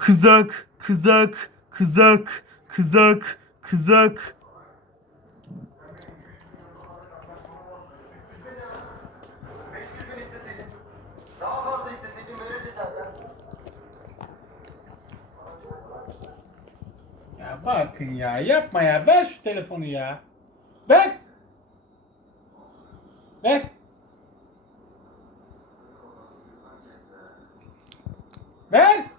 Kızak, kızak, kızak, kızak, kızak. Ya bakın ya yapma ya ver şu telefonu ya. Ver. Ver. Ver.